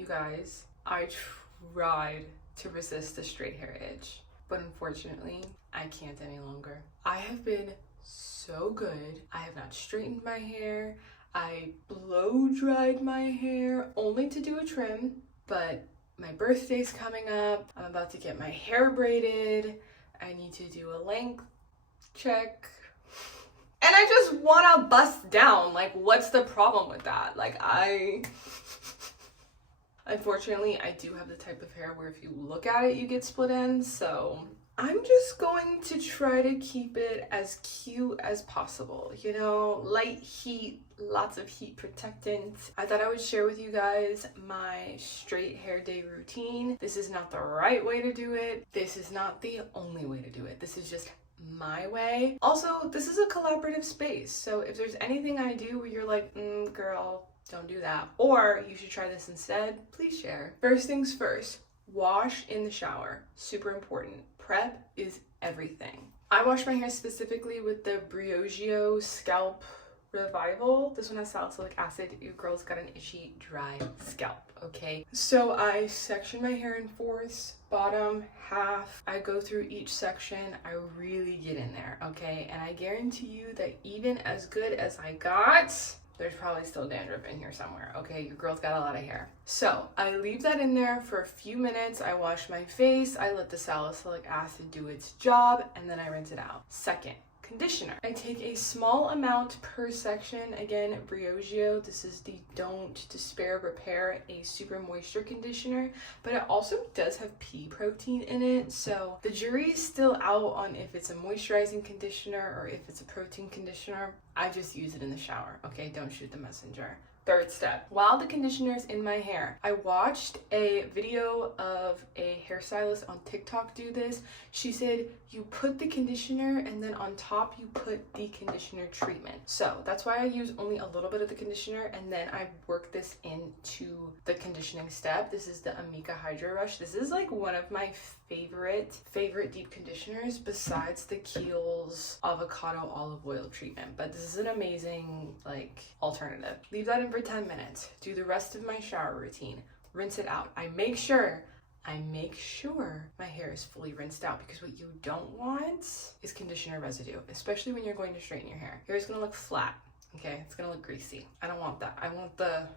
You guys, I tried to resist the straight hair itch, but unfortunately, I can't any longer. I have been so good. I have not straightened my hair. I blow dried my hair only to do a trim, but my birthday's coming up. I'm about to get my hair braided. I need to do a length check. And I just wanna bust down. Like, what's the problem with that? Like, unfortunately, I do have the type of hair where if you look at it, you get split ends. So I'm just going to try to keep it as cute as possible. You know, light heat, lots of heat protectant. I thought I would share with you guys my straight hair day routine. This is not the right way to do it. This is not the only way to do it. This is just my way. Also, this is a collaborative space. So if there's anything I do where you're like, girl, don't do that, or you should try this instead, please share. First things first, wash in the shower. Super important. Prep is everything. I wash my hair specifically with the Briogeo Scalp Revival. This one has salicylic acid. Your girl's got an itchy, dry scalp, okay? So I section my hair in fourths, bottom, half. I go through each section. I really get in there, okay? And I guarantee you that even as good as I got, there's probably still dandruff in here somewhere, okay? Your girl's got a lot of hair. So I leave that in there for a few minutes. I wash my face. I let the salicylic acid do its job, and then I rinse it out. Second, conditioner. I take a small amount per section. Again, Briogeo. This is the Don't Despair Repair, a super moisture conditioner, but it also does have pea protein in it. So the jury is still out on if it's a moisturizing conditioner or if it's a protein conditioner. I just use it in the shower, okay? Don't shoot the messenger. Third step, while the conditioner is in my hair, I watched a video of a hairstylist on TikTok do this. She said you put the conditioner and then on top you put the conditioner treatment. So that's why I use only a little bit of the conditioner and then I work this into the conditioning step. This is the Amika Hydro Rush. This is like one of my favorite deep conditioners besides the Kiehl's avocado olive oil treatment, but this is an amazing like alternative. Leave that in for 10 minutes. Do the rest of my shower routine. Rinse it out. I make sure my hair is fully rinsed out, because what you don't want is conditioner residue, especially when you're going to straighten your hair. Your hair is gonna look flat, okay? It's gonna look greasy. I don't want that. I want the,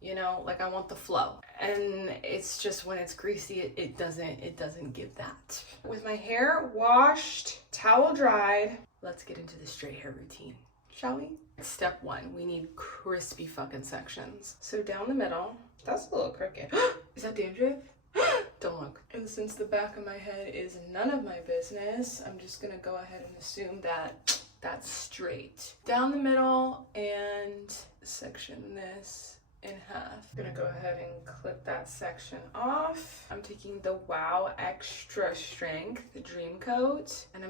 you know, like I want the flow. And it's just when it's greasy, it doesn't give that. With my hair washed, towel dried, let's get into the straight hair routine, shall we? Step one, we need crispy fucking sections. So down the middle, that's a little crooked. Is that dandruff? Don't look. And since the back of my head is none of my business, I'm just gonna go ahead and assume that that's straight. Down the middle and section this in half. I'm gonna go ahead and clip that section off. I'm taking the Wow Extra Strength Dream Coat and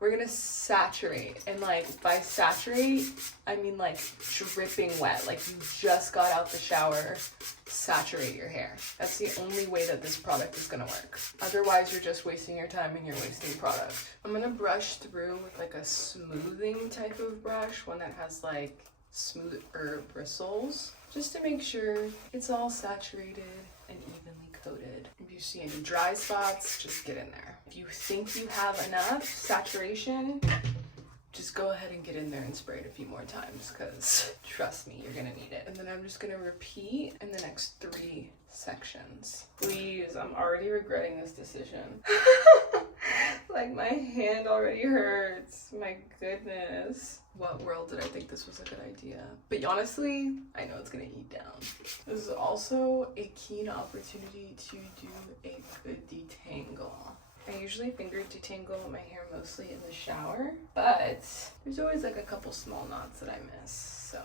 we're gonna saturate, and like by saturate I mean like dripping wet, like you just got out the shower. Saturate your hair. That's the only way that this product is gonna work. Otherwise you're just wasting your time and you're wasting product. I'm gonna brush through with like a smoothing type of brush, one that has like smoother bristles, just to make sure it's all saturated and evenly coated. If you see any dry spots, just get in there. If you think you have enough saturation, just go ahead and get in there and spray it a few more times, because trust me, you're gonna need it. And then I'm just gonna repeat in the next 3 sections. Please, I'm already regretting this decision. Like my hand already hurts. My goodness. What world did I think this was a good idea? But honestly, I know it's gonna eat down. This is also a keen opportunity to do a good detangle. I usually finger detangle my hair mostly in the shower, but there's always like a couple small knots that I miss, so.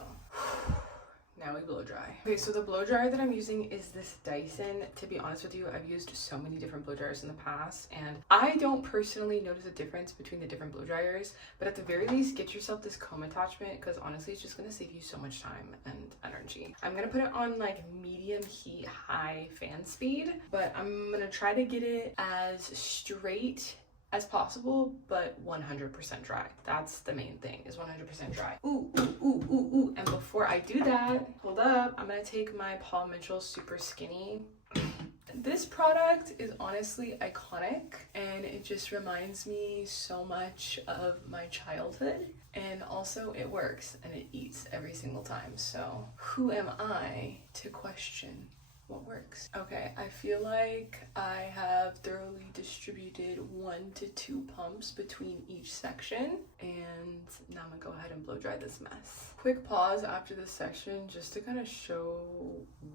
Now we blow dry. Okay, so the blow dryer that I'm using is this Dyson. To be honest with you, I've used so many different blow dryers in the past, and I don't personally notice a difference between the different blow dryers, but at the very least, get yourself this comb attachment, because honestly, it's just gonna save you so much time and energy. I'm gonna put it on like medium heat, high fan speed, but I'm gonna try to get it as straight as possible, but 100% dry. That's the main thing, is 100% dry. Ooh, ooh, ooh, ooh, ooh. And before I do that, hold up, I'm gonna take my Paul Mitchell Super Skinny. This product is honestly iconic, and it just reminds me so much of my childhood, and also it works and it eats every single time. So who am I to question what works? Okay, I feel like I have thoroughly distributed 1 to 2 pumps between each section, and now I'm gonna go ahead and blow dry this mess. Quick pause after this section just to kind of show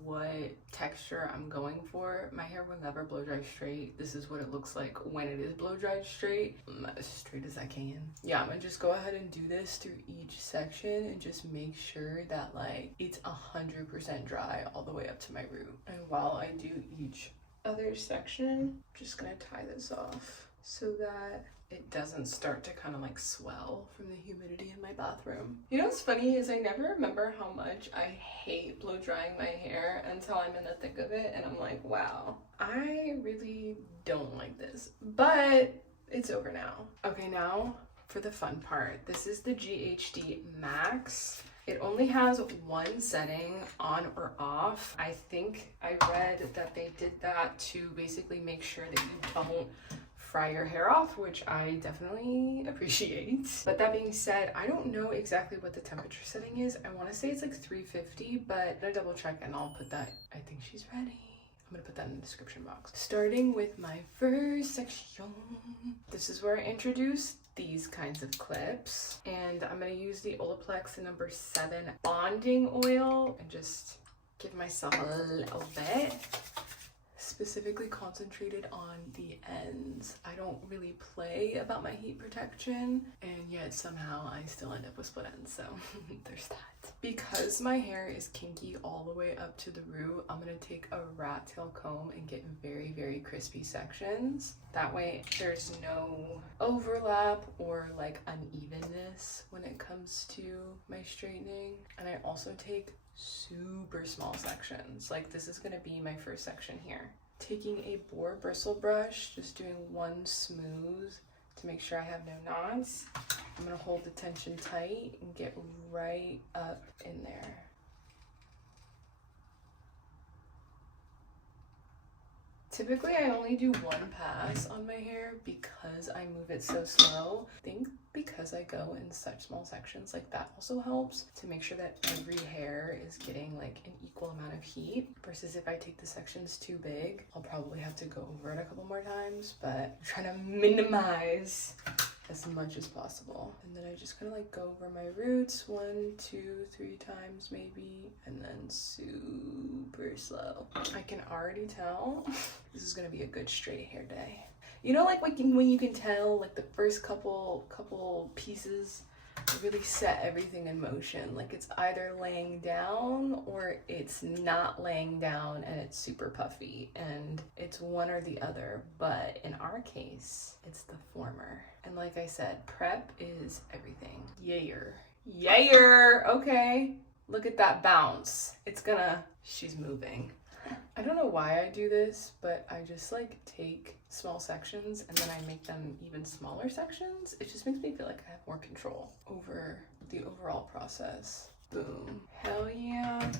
what texture I'm going for. My hair will never blow dry straight. This is what it looks like when it is blow dried straight, as straight as I can. Yeah, I'm gonna just go ahead and do this through each section and just make sure that like it's 100% dry all the way up to my root. And while I do each other section, I'm just gonna tie this off so that it doesn't start to kind of like swell from the humidity in my bathroom. You know what's funny is I never remember how much I hate blow drying my hair until I'm in the thick of it, and I'm like, wow, I really don't like this, but it's over now. Okay, now for the fun part. This is the GHD Max. It only has 1 setting, on or off. I think I read that they did that to basically make sure that you don't fry your hair off, which I definitely appreciate. But that being said, I don't know exactly what the temperature setting is. I want to say it's like 350, but I'm gonna double check and I'll put that. I think she's ready. I'm gonna put that in the description box. Starting with my first section. This is where I introduce these kinds of clips, and I'm gonna use the Olaplex number 7 bonding oil and just give myself a little bit. Specifically concentrated on the ends. I don't really play about my heat protection, and yet somehow I still end up with split ends, so there's that. Because my hair is kinky all the way up to the root, I'm gonna take a rat tail comb and get very, very crispy sections. That way there's no overlap or like unevenness when it comes to my straightening. And I also take super small sections. Like this is gonna be my first section here. Taking a boar bristle brush, just doing 1 smooth to make sure I have no knots. I'm gonna hold the tension tight and get right up in there. Typically, I only do 1 pass on my hair because I move it so slow. I think because I go in such small sections, like that also helps to make sure that every hair is getting like an equal amount of heat, versus if I take the sections too big, I'll probably have to go over it a couple more times, but I'm trying to minimize as much as possible. And then I just kind of like go over my roots 1, 2, 3 times maybe, and then super slow. I can already tell this is gonna be a good straight hair day. You know, like when you can tell like the first couple pieces really set everything in motion. Like it's either laying down or it's not laying down and it's super puffy, and it's one or the other. But in our case, it's the former. And like I said, prep is everything. Yayer. Yayer! Okay. Look at that bounce. She's moving. I don't know why I do this, but I just like take small sections and then I make them even smaller sections. It just makes me feel like I have more control over the overall process. Boom. Hell yeah.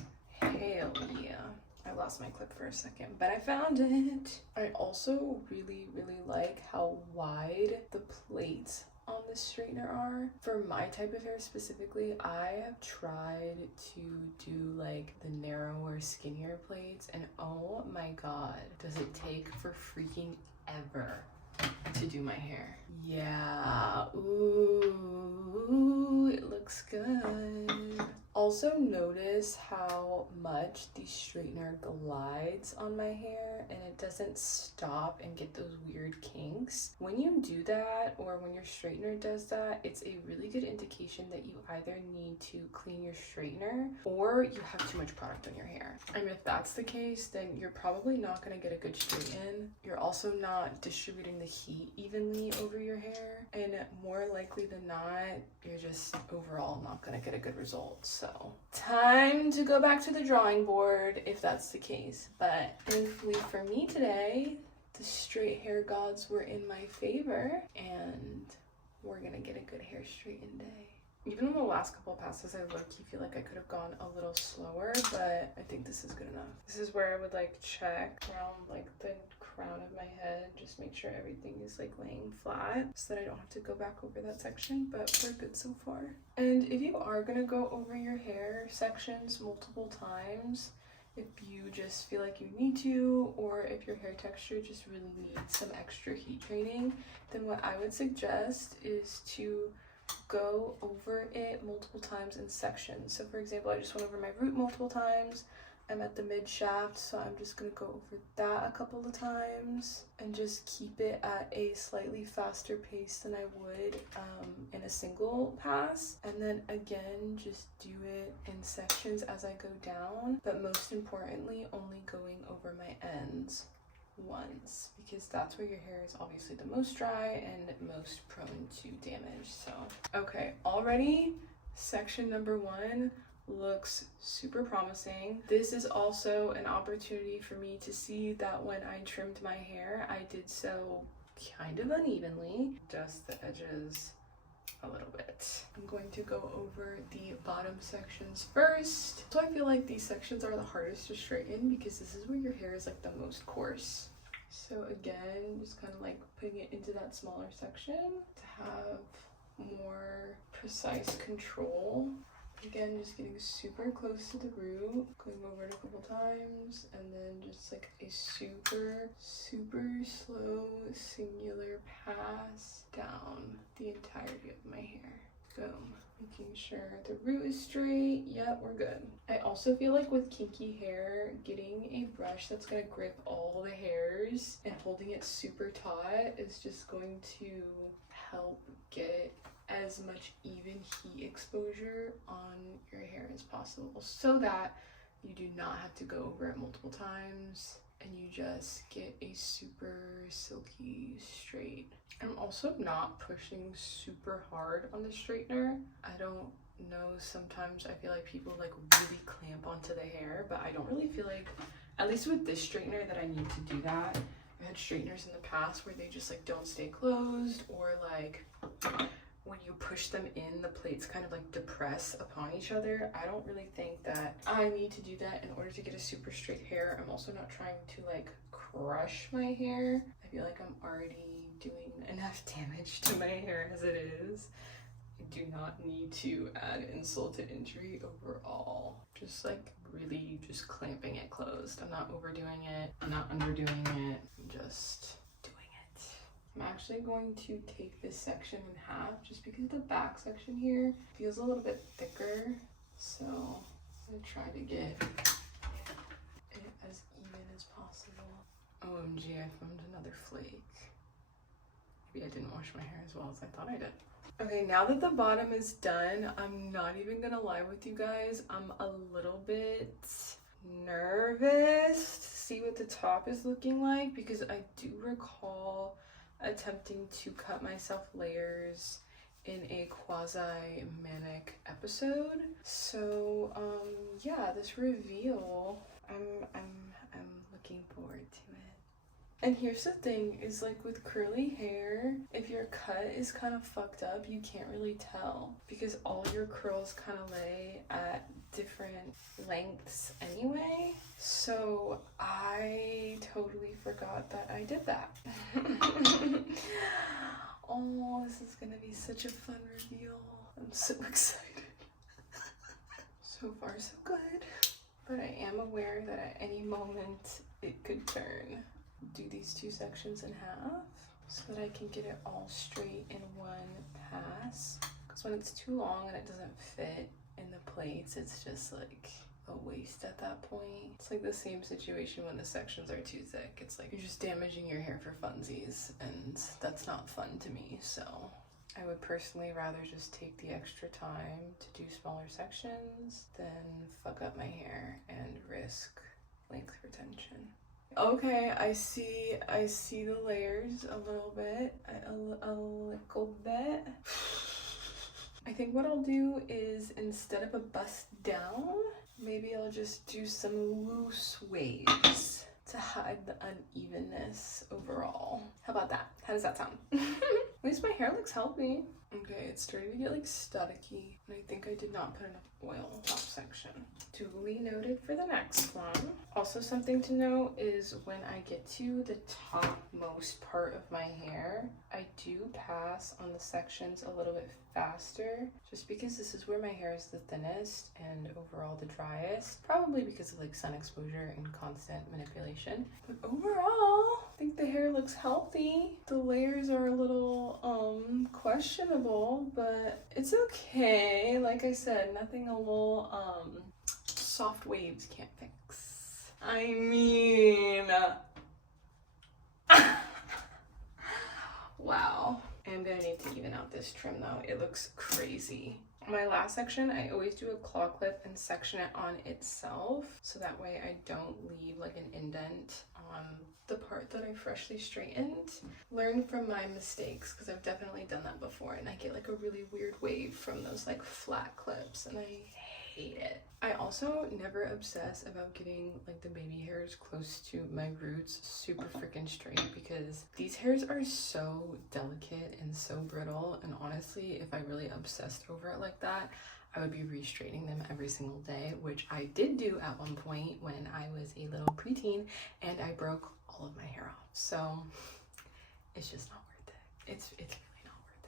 Hell yeah. I lost my clip for a second, but I found it. I also really, really like how wide the plates on this straightener are. For my type of hair specifically, I have tried to do like the narrower, skinnier plates, and oh my god, does it take for freaking ever to do my hair. Yeah, ooh, it looks good. Also notice how much the straightener glides on my hair and it doesn't stop and get those weird kinks. When you do that, or when your straightener does that, it's a really good indication that you either need to clean your straightener or you have too much product on your hair. And if that's the case, then you're probably not going to get a good straighten. You're also not distributing the heat evenly over your hair, and more likely than not, you're just overall not going to get a good result. So time to go back to the drawing board if that's the case. But thankfully for me today, the straight hair gods were in my favor, and we're gonna get a good hair straighten day. Even in the last couple of passes, I low-key feel like I could have gone a little slower, but I think this is good enough. This is where I would like check around like the crown of my head, just make sure everything is like laying flat so that I don't have to go back over that section, but we're good so far. And if you are gonna go over your hair sections multiple times, if you just feel like you need to, or if your hair texture just really needs some extra heat training, then what I would suggest is to go over it multiple times in sections. So for example, I just went over my root multiple times. I'm at the mid shaft, so I'm just gonna go over that a couple of times and just keep it at a slightly faster pace than I would in a single pass. And then again, just do it in sections as I go down, but most importantly, only going over my ends once, because that's where your hair is obviously the most dry and most prone to damage. So okay, already section number 1 looks super promising. This is also an opportunity for me to see that when I trimmed my hair, I did so kind of unevenly, just the edges a little bit. I'm going to go over the bottom sections first. So I feel like these sections are the hardest to straighten because this is where your hair is like the most coarse. So again, just kind of like putting it into that smaller section to have more precise control. Again, just getting super close to the root, going over it a couple times, and then just like a super slow singular pass down the entirety of my hair. Boom. Making sure the root is straight. Yep, we're good. I also feel like with kinky hair, getting a brush that's gonna grip all the hairs and holding it super taut is just going to help get as much even heat exposure on your hair as possible, so that you do not have to go over it multiple times and you just get a super silky straight. I'm also not pushing super hard on the straightener. I don't know, sometimes I feel like people like really clamp onto the hair, but I don't really feel like, at least with this straightener, that I need to do that. I had straighteners in the past where they just like don't stay closed, or like when you push them in, the plates kind of like depress upon each other. I don't really think that I need to do that in order to get a super straight hair. I'm also not trying to like crush my hair. I feel like I'm already doing enough damage to my hair as it is. I do not need to add insult to injury overall. Just like really just clamping it closed. I'm not overdoing it. I'm not underdoing it. I'm just doing it. I'm actually going to take this section in half just because the back section here feels a little bit thicker. So I'm gonna try to get it as even as possible. OMG, I found another flake. Maybe I didn't wash my hair as well as I thought I did. Okay, now that the bottom is done, I'm not even gonna lie with you guys. I'm a little bit nervous to see what the top is looking like, because I do recall attempting to cut myself layers in a quasi-manic episode. So yeah, this reveal, I'm looking forward to it. And here's the thing, is like with curly hair, if your cut is kind of fucked up, you can't really tell because all your curls kind of lay at different lengths anyway. So I totally forgot that I did that. Oh, this is gonna be such a fun reveal. I'm so excited. So far so good, but I am aware that at any moment it could turn. Do these two sections in half so that I can get it all straight in one pass, because when it's too long and it doesn't fit in the plates, it's just like a waste at that point. It's like the same situation when the sections are too thick. It's like you're just damaging your hair for funsies, and that's not fun to me. So I would personally rather just take the extra time to do smaller sections than fuck up my hair and risk length retention. Okay, I see the layers a little bit. A little bit. I think what I'll do is, instead of a bust down, maybe I'll just do some loose waves to hide the unevenness overall. How about that? How does that sound? At least my hair looks healthy. Okay, it's starting to get like staticky, and I think I did not put enough oil top section. Duly noted for the next one. Also, something to note is when I get to the topmost part of my hair, I do pass on the sections a little bit faster, just because this is where my hair is the thinnest and overall the driest, probably because of like sun exposure and constant manipulation. But overall, I think the hair looks healthy. The layers are a little questionable, but it's okay. Like I said, nothing a little soft waves can't fix. I mean, wow. I'm gonna need to even out this trim though. It looks crazy. My last section, I always do a claw clip and section it on itself, so that way I don't leave like an indent on the part that I freshly straightened. Learn from my mistakes, because I've definitely done that before, and I get like a really weird wave from those like flat clips, and I hate it. I also never obsess about getting like the baby hairs close to my roots super freaking straight, because these hairs are so delicate and so brittle, and honestly, if I really obsessed over it like that, I would be re-straightening them every single day, which I did do at one point when I was a little preteen, and I broke all of my hair off. So it's just not worth it. It's really not worth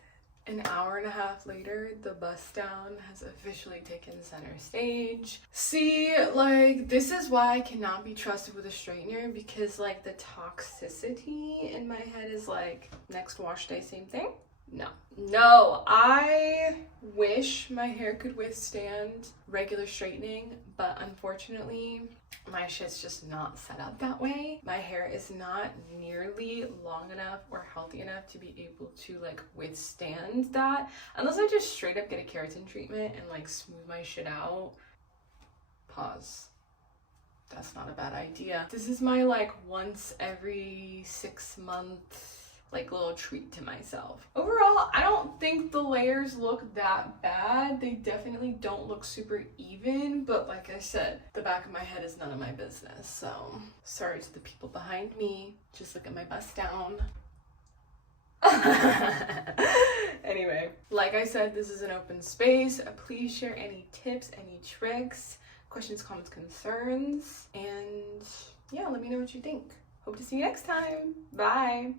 it. An hour and a half later, the bust down has officially taken center stage. See, like, this is why I cannot be trusted with a straightener, because like the toxicity in my head is like, next wash day, same thing. No, I wish my hair could withstand regular straightening, but unfortunately my shit's just not set up that way. My hair is not nearly long enough or healthy enough to be able to like withstand that, unless I just straight up get a keratin treatment and like smooth my shit out. Pause. That's not a bad idea. This is my like once every 6 months like little treat to myself. Overall, I don't think the layers look that bad. They definitely don't look super even, but like I said, the back of my head is none of my business. So sorry to the people behind me. Just look at my bust down. Anyway, like I said, this is an open space. Please share any tips, any tricks, questions, comments, concerns, and yeah, let me know what you think. Hope to see you next time. Bye.